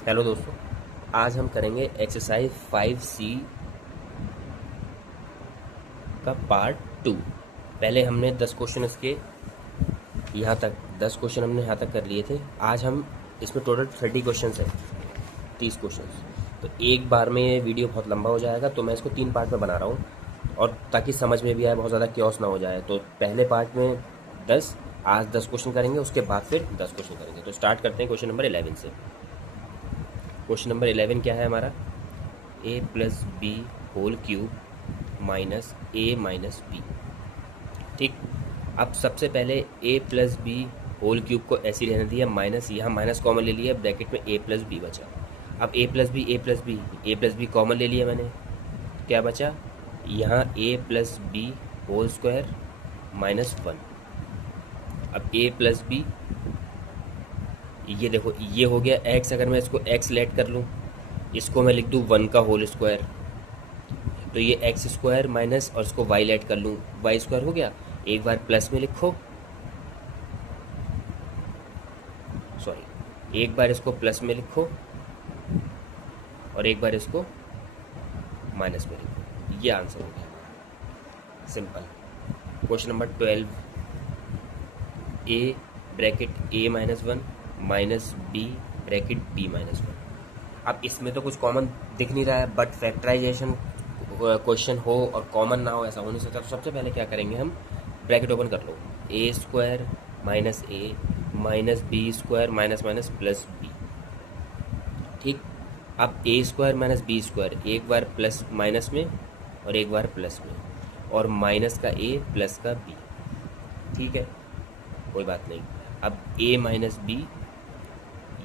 Hello दोस्तों, आज हम करेंगे एक्सरसाइज 5C का पार्ट 2। पहले हमने 10 क्वेश्चन इसके यहाँ तक 10 क्वेश्चन हमने यहाँ तक कर लिए थे। आज हम इसमें टोटल 30 क्वेश्चन है, 30 क्वेश्चन। तो एक बार में ये वीडियो बहुत लंबा हो जाएगा, तो मैं इसको 3 पार्ट में बना रहा हूँ, और ताकि समझ में भी आए, बहुत ज़्यादा क्योस ना हो जाए। तो पहले पार्ट में 10, आज 10 क्वेश्चन करेंगे, उसके बाद फिर 10 क्वेश्चन करेंगे। तो स्टार्ट करते हैं क्वेश्चन नंबर 11 से। क्वेश्चन नंबर 11 क्या है हमारा? a plus b whole cube minus A minus b. ठीक, अब सबसे पहले a plus b whole cube को ऐसे ही रहने दिया, माइनस, यहाँ माइनस कॉमन ले लिया, ब्रैकेट में a प्लस बी बचा। अब a प्लस बी कॉमन ले लिया मैंने, क्या बचा? यहाँ a plus b whole square minus 1। अब a प्लस बी, ये देखो ये हो गया x। अगर मैं इसको x लेट कर लूँ, इसको मैं लिख दूँ 1 का होल स्क्वायर, तो ये एक्स स्क्वायर माइनस, और इसको वाई लेट कर लूँ, वाई स्क्वायर हो गया। एक बार प्लस में लिखो, सॉरी, एक बार इसको प्लस में लिखो और एक बार इसको माइनस में लिखो। ये आंसर हो गया हमारा, simple. Question number 12, A bracket A minus 1 minus B bracket B minus 1। अब इसमें तो कुछ कॉमन दिख नहीं रहा है, बट फैक्टराइजेशन क्वेश्चन हो और कॉमन ना हो ऐसा हो नहीं सकता। तो सबसे पहले क्या करेंगे हम, ब्रैकेट ओपन कर लो, A square minus A minus B square minus minus plus B. ठीक, अब A square minus B square, एक बार प्लस माइनस में और एक बार प्लस में, और माइनस का ए प्लस का बी। ठीक है, कोई बात नहीं। अब ए माइनस बी,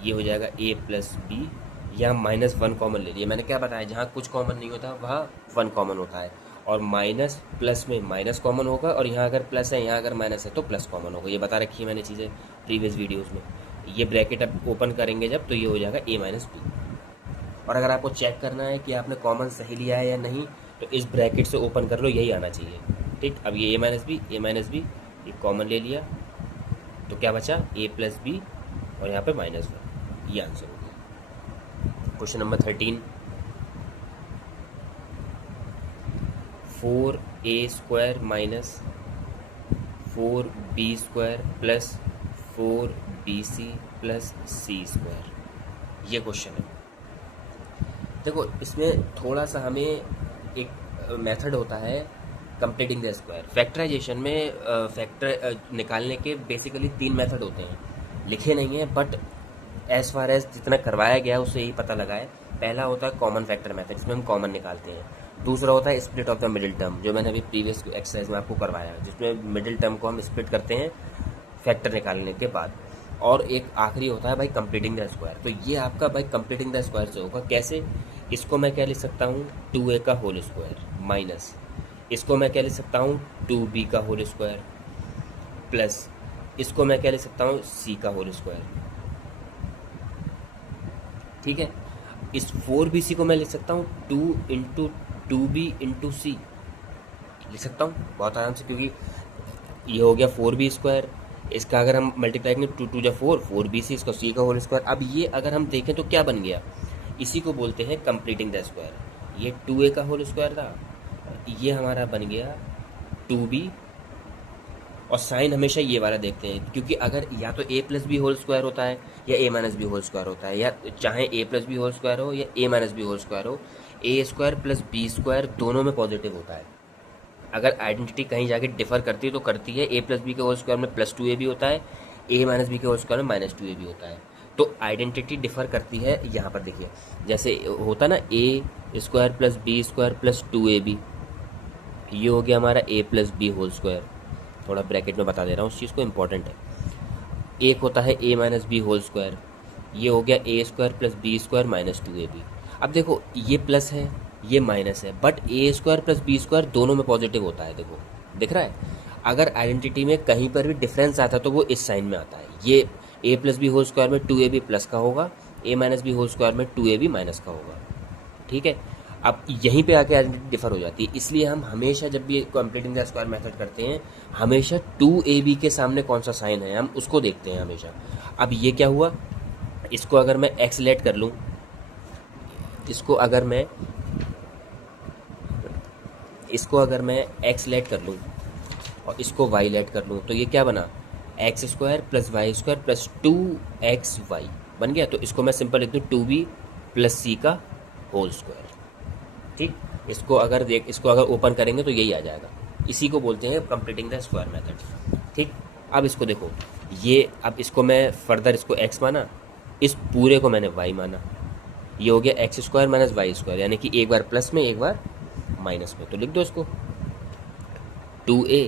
ये हो जाएगा ए प्लस बी। यहाँ माइनस 1 कॉमन ले लिया। मैंने क्या बताया, जहाँ कुछ कॉमन नहीं होता वहाँ 1 कॉमन होता है, और माइनस प्लस में माइनस कॉमन होगा, और यहाँ अगर प्लस है, यहाँ अगर माइनस है तो प्लस कॉमन होगा। ये बता रखी है मैंने चीज़ें प्रीवियस वीडियोज़ में। ये ब्रैकेट अब ओपन करेंगे जब, तो ये हो जाएगा ए माइनस बी। और अगर आपको चेक करना है कि आपने कॉमन सही लिया है या नहीं, तो इस ब्रैकेट से ओपन कर लो, यही आना चाहिए। ठीक, अब ये ए माइनस बी ये कॉमन ले लिया, तो क्या बचा? ए प्लस बी, और यहाँ पे माइनस 1। ये आंसर हो गया। Question number 13, 4a square minus 4b square plus 4bc plus c square. ये क्वेश्चन है। देखो, इसमें थोड़ा सा हमें एक मेथड होता है कंप्लीटिंग द स्क्वायर। फैक्टराइजेशन में फैक्टर निकालने के बेसिकली 3 मेथड होते हैं, लिखे नहीं है, बट एज फार एज जितना करवाया गया उससे यही पता लगा है। पहला होता है कॉमन फैक्टर मेथड, जिसमें हम कॉमन निकालते हैं। दूसरा होता है split of the middle term, जो मैंने अभी प्रीवियस एक्सरसाइज में आपको करवाया, जिसमें मिडिल टर्म को हम स्प्लिट करते हैं फैक्टर निकालने के बाद। और एक आखिरी होता है भाई कंप्लीटिंग द स्क्वायर। तो ये आपका भाई कंप्लीटिंग द स्क्वायर से होगा। कैसे? इसको मैं क्या लिख सकता हूँ, 2a का होल स्क्वायर माइनस, इसको मैं क्या लिख सकता हूँ, 2b का होल स्क्वायर प्लस, इसको मैं क्या लिख सकता हूँ, c का होल स्क्वायर। ठीक है, इस 4bc को मैं लिख सकता हूँ 2 इंटू 2b इंटू सी, लिख सकता हूँ बहुत आराम से, क्योंकि ये हो गया 4b स्क्वायर। इसका अगर हम मल्टीप्लाई करें, 2 2 जा 4, 4bc, इसका c का होल स्क्वायर। अब ये अगर हम देखें तो क्या बन गया, इसी को बोलते हैं कंप्लीटिंग द स्क्वायर। ये 2a का होल स्क्वायर था, ये हमारा बन गया 2b, और साइन हमेशा ये वाला देखते हैं, क्योंकि अगर या तो a plus b whole square होता है या a minus B whole square होता है, या चाहे a plus b whole square हो या a minus B whole square हो, a square plus B square दोनों में पॉजिटिव होता है। अगर आइडेंटिटी कहीं जाके डिफर करती है तो करती है, a प्लस बी के होल स्क्वायर में प्लस 2a भी होता है, a माइनस बी के होल स्क्वायर में माइनस 2a भी होता है। तो आइडेंटिटी डिफर करती है। यहाँ पर देखिए, जैसे होता ना a square plus B square plus 2ab, ये हो गया हमारा a plus b whole square. थोड़ा ब्रैकेट में बता दे रहा हूँ, उस चीज़ को, इंपॉर्टेंट है। एक होता है a minus B whole square, ये हो गया a square plus B square minus 2ab। अब देखो, ये प्लस है ये माइनस है, but a square plus B square दोनों में पॉजिटिव होता है। देखो, दिख रहा है? अगर आइडेंटिटी में कहीं पर भी डिफरेंस आता है तो वो इस साइन में आता है। ये a plus b whole square में 2ab प्लस का होगा, a minus B whole square में 2ab माइनस का होगा। ठीक है, अब यहीं पे आके आइडेंटिटी डिफर हो जाती है। इसलिए हम हमेशा जब भी कंप्लीटिंग द स्क्वायर मेथड करते हैं, हमेशा 2ab के सामने कौन सा साइन है हम उसको देखते हैं हमेशा। अब ये क्या हुआ, इसको अगर मैं एक्स लेट कर लूँ, इसको अगर मैं एक्स लेट कर लूँ और इसको वाई लेट कर लूँ, तो ये क्या बना, x square plus y square plus 2xy बन गया। तो इसको मैं सिंपल लिख दूँ 2b प्लस सी का होल स्क्वायर। ठीक, इसको अगर ओपन करेंगे तो यही आ जाएगा। इसी को बोलते हैं कंप्लीटिंग द स्क्वायर मेथड। ठीक, अब इसको देखो, अब इसको मैं फर्दर इसको x माना, इस पूरे को मैंने y माना, ये हो गया x square minus Y square, यानी कि एक बार प्लस में एक बार माइनस में। तो लिख दो इसको 2a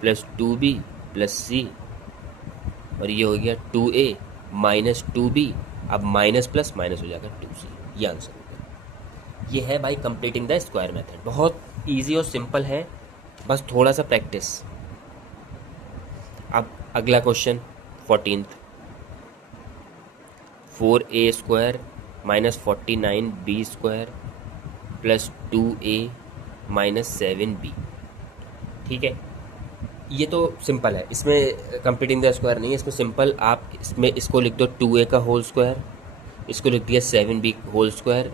प्लस 2b प्लस सी, और ये हो गया 2a माइनस 2b, अब माइनस प्लस माइनस हो जाएगा 2c। ये आंसर हो गया। ये है भाई कंप्लीटिंग द स्क्वायर मेथड। बहुत इजी और सिंपल है, बस थोड़ा सा प्रैक्टिस। अब अगला question 14th, 4a square minus 49b square plus 2a minus 7b। ठीक है, ये तो सिंपल है, इसमें कंप्लीटिंग द स्क्वायर नहीं है, इसमें सिंपल आप इसमें इसको लिख दो 2a का होल स्क्वायर, इसको लिख दिया 7b होल स्क्वायर,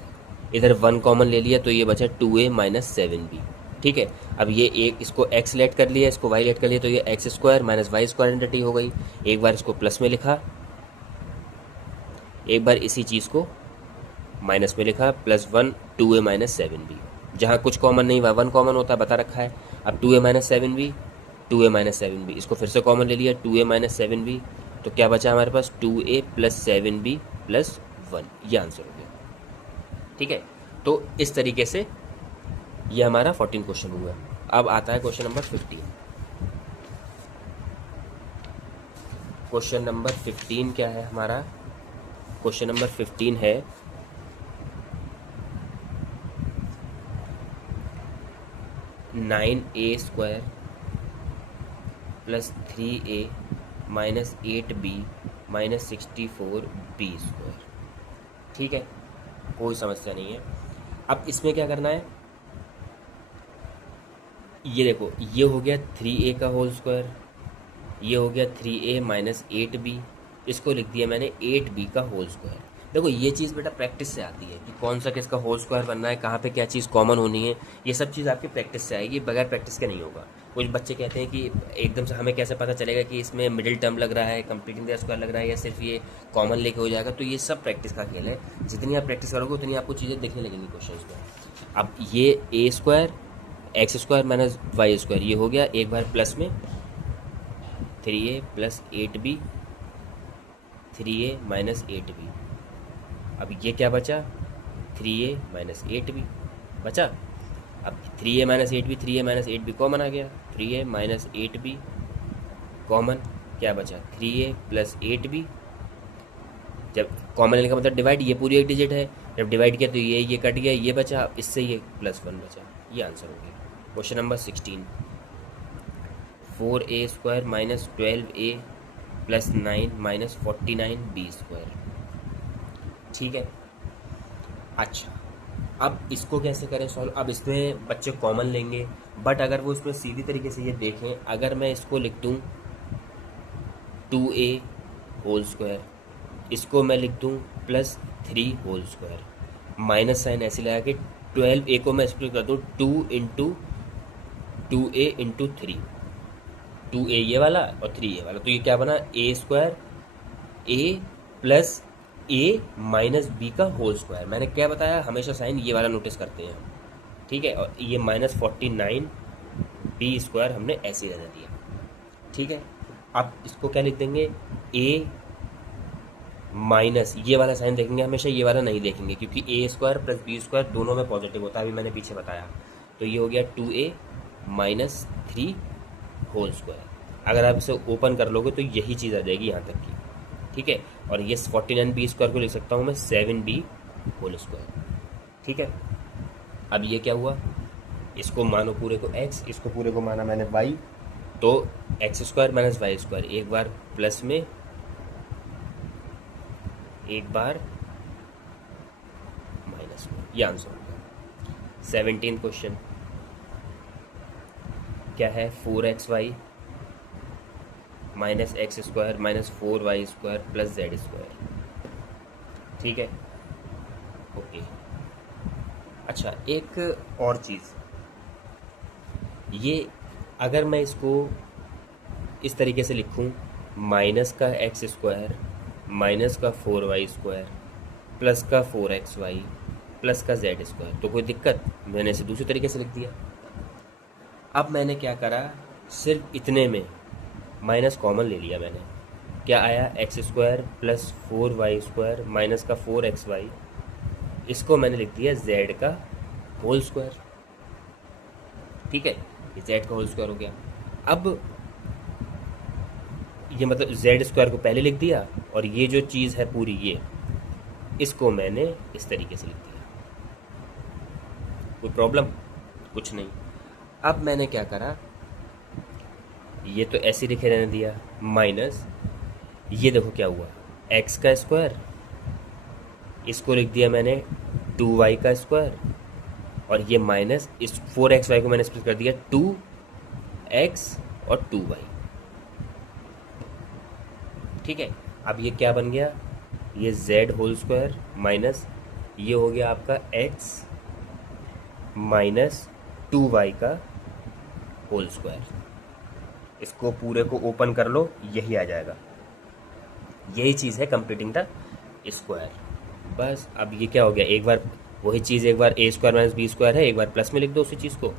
इधर 1 कॉमन ले लिया तो ये बचा 2a माइनस 7b। ठीक है, अब ये एक इसको x लेट कर लिया, इसको y लेट कर लिया, तो ये x square minus Y square identity हो गई। एक बार इसको प्लस में लिखा, एक बार इसी चीज़ को माइनस में लिखा, प्लस 1 2a माइनस 7b। जहाँ कुछ कॉमन नहीं हुआ 1 कॉमन होता है, बता रखा है। अब 2a minus 7b, 2a minus 7b, इसको फिर से कॉमन ले लिया 2a माइनस 7b, तो क्या बचा हमारे पास 2a प्लस 7b प्लस 1। ये आंसर हो गया। ठीक है, तो इस तरीके से ये हमारा 14 क्वेश्चन हुआ। अब आता है क्वेश्चन नंबर 15। क्वेश्चन नंबर 15 क्या है हमारा, क्वेश्चन नंबर 15 है 9a square plus 3a minus 8b minus 64b square. ठीक है, कोई समस्या नहीं है। अब इसमें क्या करना है, ये देखो, ये हो गया 3a का होल स्क्वायर, ये हो गया 3a माइनस 8b, इसको लिख दिया मैंने 8b का होल स्क्वायर। देखो ये चीज़ बेटा प्रैक्टिस से आती है कि कौन सा किसका होल स्क्वायर बनना है, कहाँ पे क्या चीज़ कॉमन होनी है, ये सब चीज़ आपकी प्रैक्टिस से आएगी, बगैर प्रैक्टिस के नहीं होगा। कुछ बच्चे कहते हैं कि एकदम से हमें कैसे पता चलेगा कि इसमें मिडिल टर्म लग रहा है, कंप्लीटिंग द स्क्वायर लग रहा है, या सिर्फ ये कॉमन लेके हो जाएगा। तो ये सब प्रैक्टिस का खेल है, जितनी आप प्रैक्टिस करोगे उतनी आपको चीज़ें दिखने लगेंगी क्वेश्चन में। अब ये A square X square minus Y square, ये हो गया एक बार प्लस में 3a plus 8b, 3a minus 8b। अब ये क्या बचा, 3a माइनस 8b बचा। अब 3a minus 8b, 3a minus 8b common आ गया, 3a माइनस 8b कॉमन, क्या बचा 3a प्लस 8b। जब कॉमन लेने का मतलब डिवाइड, ये पूरी एक डिजिट है, जब डिवाइड किया तो ये कट गया, ये बचा, इससे ये प्लस 1 बचा। ये आंसर हो गया। Question number 16, 4a square minus 12a plus 9 minus 49b square. ठीक है, अच्छा अब इसको कैसे करें सॉल्व। अब इसमें बच्चे कॉमन लेंगे, बट अगर वो इसमें सीधी तरीके से ये देखें, अगर मैं इसको लिख दूँ 2a होल स्क्वायर, इसको मैं लिख दूँ plus 3 whole square, minus sign ऐसे लगा के 12a को मैं स्प्लिट कर दूँ 2 इंटू 2a इंटू 3, 2a ये वाला और 3 ये वाला, तो ये क्या बना a square a plus a minus B का होल स्क्वायर। मैंने क्या बताया, हमेशा साइन ये वाला नोटिस करते हैं, ठीक है। और ये माइनस 49 बी स्क्वायर हमने ऐसे रहने दिया, ठीक है। अब इसको क्या लिख देंगे, a माइनस ये वाला साइन देखेंगे हमेशा, ये वाला नहीं देखेंगे, क्योंकि a square plus B square दोनों में पॉजिटिव होता है, अभी मैंने पीछे बताया। तो ये हो गया 2a माइनस 3 होल स्क्वायर। अगर आप इसे ओपन कर लोगे तो यही चीज़ आ जाएगी यहाँ तक की, ठीक है। और ये 49 बी स्क्वायर को लिख सकता हूँ मैं 7b होल स्क्वायर, ठीक है। अब ये क्या हुआ, इसको मानो पूरे को x, इसको पूरे को माना मैंने y, तो x square minus Y square, एक बार प्लस में एक बार माइनस में, ये आंसर होगा। 17 क्वेश्चन क्या है, 4xy minus x square minus 4y square plus Z square. ठीक है, ओके। अच्छा, एक और चीज़, ये अगर मैं इसको इस तरीके से लिखूं, माइनस का एक्स स्क्वायर माइनस का 4y² प्लस का 4xy प्लस का z², तो कोई दिक्कत? मैंने इसे दूसरे तरीके से लिख दिया। अब मैंने क्या करा, सिर्फ इतने में माइनस कॉमन ले लिया मैंने। क्या आया, x² प्लस 4y² माइनस का 4xy, इसको मैंने लिख दिया z का होल स्क्वायर। ठीक है, ये z का होल स्क्वायर हो गया। अब ये मतलब z² को पहले लिख दिया, और ये जो चीज़ है पूरी, ये इसको मैंने इस तरीके से लिख दिया। कोई प्रॉब्लम? कुछ नहीं। अब मैंने क्या करा, ये तो ऐसे लिखे रहने दिया, माइनस ये देखो क्या हुआ, x का स्क्वायर, इसको लिख दिया मैंने 2y का स्क्वायर, और ये माइनस इस 4xy को मैंने स्प्लिट कर दिया 2x और 2y। ठीक है, अब ये क्या बन गया, ये z होल स्क्वायर माइनस ये हो गया आपका x माइनस 2y का होल स्क्वायर। इसको पूरे को ओपन कर लो, यही आ जाएगा। यही चीज़ है कंप्लीटिंग द स्क्वायर। बस अब ये क्या हो गया, एक बार वही चीज़, एक बार a² माइनस b² है, एक बार प्लस में लिख दो उसी चीज़ को,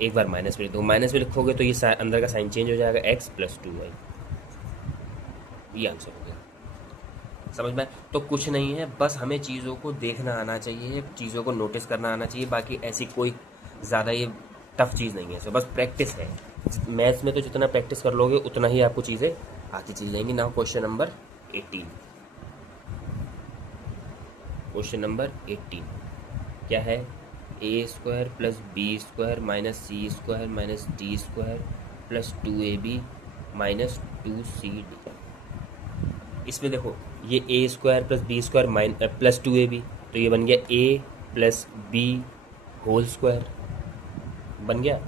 एक बार माइनस में लिख दो। माइनस में लिखोगे तो ये अंदर का साइन चेंज हो जाएगा, x प्लस 2y। ये आंसर हो गया, समझ में? तो कुछ नहीं है, बस हमें चीज़ों को देखना आना चाहिए, चीज़ों को नोटिस करना आना चाहिए। बाकी ऐसी कोई ज़्यादा ये टफ चीज़ नहीं है, सो बस प्रैक्टिस है। मैथ्स में तो जितना प्रैक्टिस कर लोगे उतना ही आपको चीज़ें आती चली जाएंगी। Now question number 18। Question number 18 क्या है, a² plus b² minus c² minus d² plus 2ab minus 2cd। इसमें देखो, ये a² plus b² plus 2ab, तो ये बन गया a plus b whole square बन गया।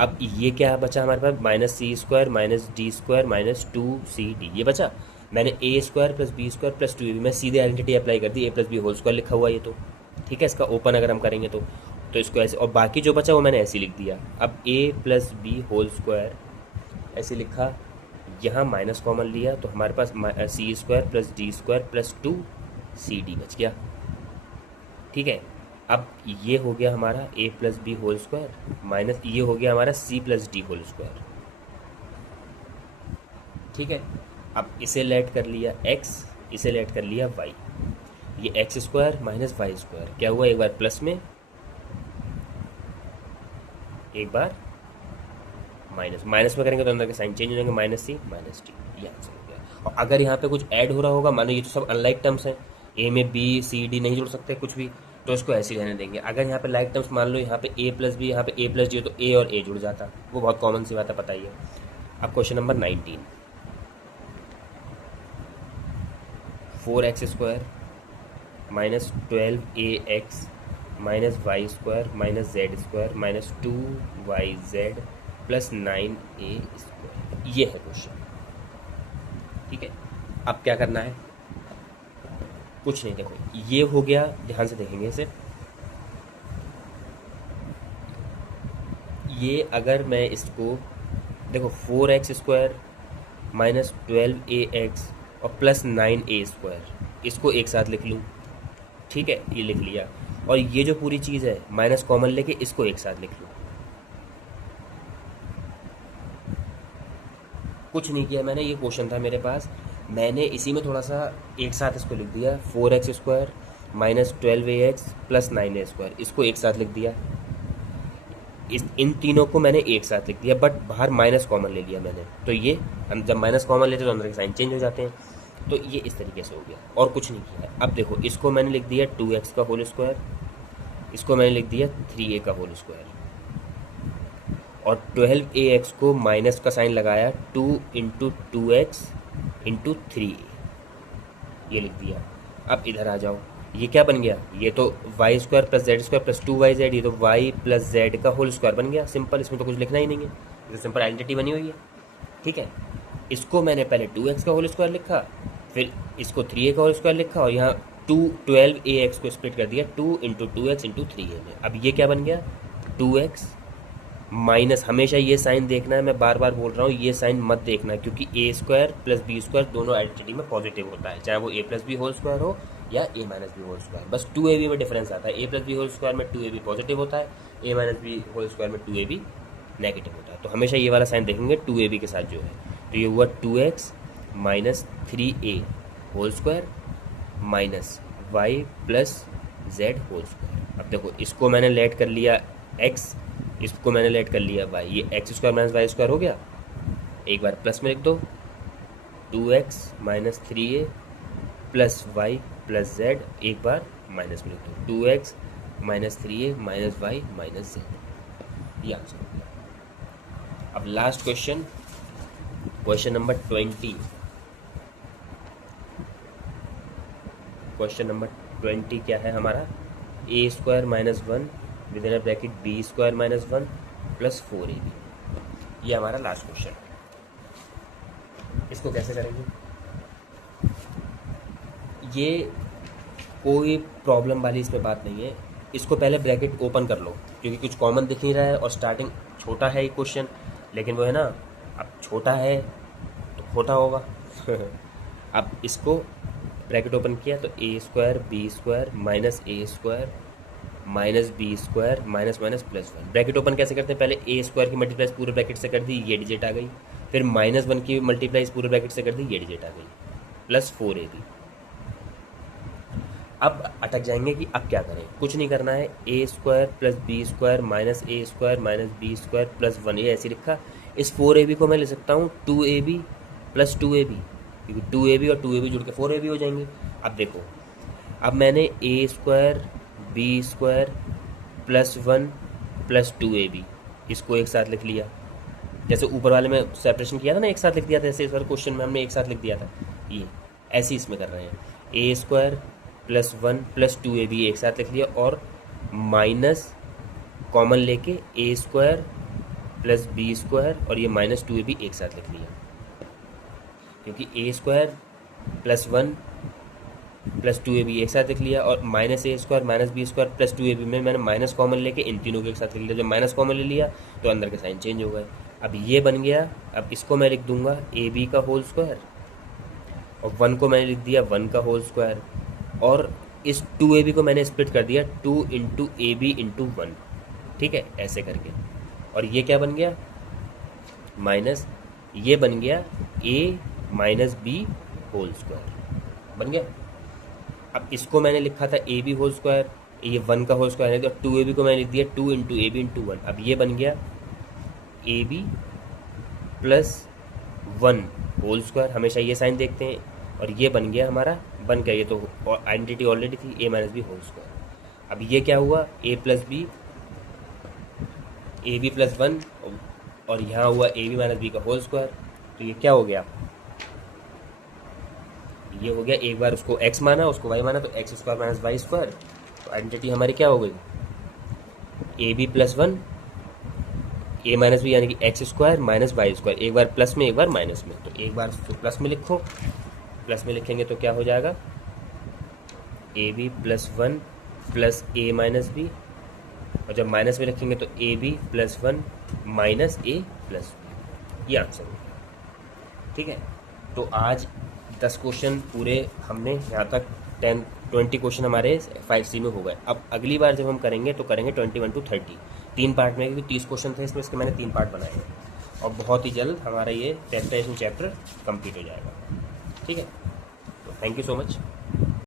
अब ये क्या बचा हमारे पास, minus c² minus d² minus 2cd, ये बचा। मैंने a² plus b² plus 2ab, मैं सीधे आइडेंटिटी अप्लाई कर दी, a plus b whole square लिखा हुआ ये तो। ठीक है, इसका ओपन अगर हम करेंगे तो इसको ऐसे, और बाकी जो बचा वो मैंने ऐसे लिख दिया। अब a plus b whole square ऐसे लिखा, यहाँ माइनस कॉमन लिया तो हमारे पास c² plus d² plus 2cd बच गया। ठीक है, अब ये हो गया हमारा a plus b whole square minus ये हो गया हमारा c plus d whole square. ठीक है, अब इसे लेट कर लिया x, इसे लेट कर लिया y, ये x² माइनस y² क्या हुआ, एक बार प्लस में एक बार माइनस में करेंगे तो अंदर के साइन चेंज हो जाएंगे, माइनस c माइनस डी, ये आंसर हो गया। और अगर यहाँ पे कुछ ऐड हो रहा होगा, मानो ये तो सब अनलाइक टर्म्स हैं, a में b c d नहीं जुड़ सकते कुछ भी, तो इसको ऐसे ही रहने देंगे। अगर यहाँ पे लाइक टर्म्स मान लो, यहाँ पे a प्लस बी, यहाँ पे a प्लस डी, तो a और a जुड़ जाता, वो बहुत कॉमन सी बात है, पता ही है। अब question number 19, 4x² minus 12ax minus y² minus z² minus 2yz plus 9a², ये है क्वेश्चन। ठीक है, अब क्या करना है, कुछ नहीं, देखो ये हो गया, ध्यान से देखेंगे इसे। ये अगर मैं इसको देखो, 4x² माइनस 12ax और प्लस 9a², इसको एक साथ लिख लूँ। ठीक है, ये लिख लिया, और ये जो पूरी चीज़ है माइनस कॉमन लेके इसको एक साथ लिख लूँ। कुछ नहीं किया मैंने, ये क्वेश्चन था मेरे पास, मैंने इसी में थोड़ा सा एक साथ इसको लिख दिया, 4x² minus 12ax plus 9a², इसको एक साथ लिख दिया। इन तीनों को मैंने एक साथ लिख दिया, बट बाहर माइनस कॉमन ले लिया मैंने, तो ये जब माइनस कॉमन लेते तो अंदर के साइन चेंज हो जाते हैं, तो ये इस तरीके से हो गया, और कुछ नहीं किया। अब देखो, इसको मैंने लिख दिया 2x का होल स्क्वायर, इसको मैंने लिख दिया 3a का होल स्क्वायर, और 12ax को माइनस का साइन लगाया, 2 इंटू 2x इंटू 3a, ये लिख दिया। अब इधर आ जाओ, ये क्या बन गया, ये तो y² plus z² plus 2yz, ये तो y प्लस z का होल स्क्वायर बन गया। सिंपल, इसमें तो कुछ लिखना ही नहीं है, ये तो सिंपल आइडेंटिटी बनी हुई है। ठीक है, इसको मैंने पहले 2x का होल स्क्वायर लिखा, फिर इसको 3a का होल स्क्वायर लिखा और यहाँ 12ax को स्प्लिट कर दिया 2 इंटू 2x इंटू 3a में। अब ये क्या बन गया 2x माइनस, हमेशा ये साइन देखना है, मैं बार बार बोल रहा हूँ ये साइन मत देखना क्योंकि ए स्क्वायर प्लस बी स्क्वायर दोनों आइडेंटिटी में पॉजिटिव होता है, चाहे वो ए प्लस बी होल स्क्वायर हो या ए माइनस बी होल स्क्वायर। बस 2ab में डिफरेंस आता है, ए प्लस बी होल स्क्वायर में 2ab पॉजिटिव होता है, ए माइनस बी होल स्क्वायर में 2ab नेगेटिव होता है। तो हमेशा ये वाला साइन देखेंगे 2ab के साथ जो है, तो ये हुआ 2x minus 3a whole square minus y plus z whole square. अब देखो इसको मैंने लेट कर लिया x, इसको मैंने लेट कर लिया y, ये x square minus Y square हो गया। एक बार प्लस में लिख दो 2x minus 3a plus Y plus Z, एक बार माइनस में लिख दो 2x minus 3a minus Y minus Z. ये आंसर हो गया। अब last question, question number 20। Question number 20 क्या है हमारा, A square minus 1 within bracket B square minus 1 plus 4ab। ये हमारा लास्ट क्वेश्चन है। इसको कैसे करेंगे, ये कोई प्रॉब्लम वाली इसमें बात नहीं है। इसको पहले ब्रैकेट ओपन कर लो क्योंकि कुछ कॉमन दिख नहीं रहा है और स्टार्टिंग छोटा है ये क्वेश्चन, लेकिन वो है ना अब छोटा है तो खोटा होगा अब इसको ब्रैकेट ओपन किया तो A square B square minus A square minus B square minus minus plus 1। Bracket open कैसे करते हैं, पहले ए स्क्वायर की मल्टीप्लाइज पूरे ब्रैकेट से कर दी, ये डिजिट आ गई, फिर माइनस 1 की मल्टीप्लाइज पूरे ब्रैकेट से कर दी, ये डिजिट आ गई, प्लस 4ab। अब अटक जाएंगे कि अब क्या करें, कुछ नहीं करना है, A square plus B square minus A square minus B square plus 1, ये ऐसे लिखा। इस 4ab को मैं ले सकता हूँ 2ab प्लस 2ab, क्योंकि 2ab और 2ab जुड़ के 4ab हो जाएंगे। अब देखो, अब मैंने A square B square plus 1 plus 2ab इसको एक साथ लिख लिया, जैसे ऊपर वाले में सेपरेशन किया था ना, एक साथ लिख दिया था, ऐसे इस वाले क्वेश्चन में हमने एक साथ लिख दिया था, ये ऐसे इसमें कर रहे हैं। ए स्क्वायर प्लस 1 प्लस 2ab एक साथ लिख लिया और माइनस कॉमन लेके ए स्क्वायर प्लस बी स्क्वायर और ये माइनस 2ab एक साथ लिख लिया, क्योंकि ए स्क्वायर प्लस 1 प्लस 2ab एक साथ लिख लिया और minus A square minus B square plus 2ab में मैंने माइनस कॉमन लेके इन तीनों के एक साथ लिख लिया। जब माइनस कॉमन ले लिया तो अंदर के साइन चेंज हो गए। अब ये बन गया, अब इसको मैं लिख दूंगा ab का होल स्क्वायर और 1 को मैंने लिख दिया 1 का होल स्क्वायर और इस 2ab को मैंने स्प्लिट कर दिया 2 इंटू ab इंटू 1, ठीक है, ऐसे करके। और ये क्या बन गया, माइनस ये बन गया a minus B whole square बन गया। अब इसको मैंने लिखा था ए बी होल स्क्वायर, ये 1 का होल स्क्वायर है तो 2ab को मैंने लिख दिया 2 इंटू ए बी इंटू 1। अब ये बन गया a B plus 1 whole square, हमेशा ये साइन देखते हैं, और ये बन गया हमारा, बन गया, ये तो आइडेंटिटी ऑलरेडी थी, A minus B whole square. अब ये क्या हुआ, A plus B, A B plus 1 और यहाँ हुआ ए बी माइनस बी का होल स्क्वायर। तो ये क्या हो गया, ये हो गया, एक बार उसको x माना उसको y माना तो x square minus Y square. तो आइडेंटिटी हमारी क्या हो गई, a B plus 1 a minus b यानी कि x square minus Y square, एक बार प्लस में एक बार माइनस में। तो एक बार तो प्लस में लिखो, प्लस में लिखेंगे तो क्या हो जाएगा, a B plus 1 plus a minus b, और जब माइनस में लिखेंगे तो a B plus 1 minus a plus b. ये आंसर होगा, ठीक है। तो आज 10 क्वेश्चन पूरे हमने यहाँ तक 20 क्वेश्चन हमारे 5C में हो गए। अब अगली बार जब हम करेंगे तो करेंगे 21 to 30, 3 पार्ट में, क्योंकि 30 क्वेश्चन थे इसमें, इसके मैंने 3 पार्ट बनाए हैं और बहुत ही जल्द हमारा ये टेक्सटाइजेशन चैप्टर कंप्लीट हो जाएगा, ठीक है। तो थैंक यू सो मच।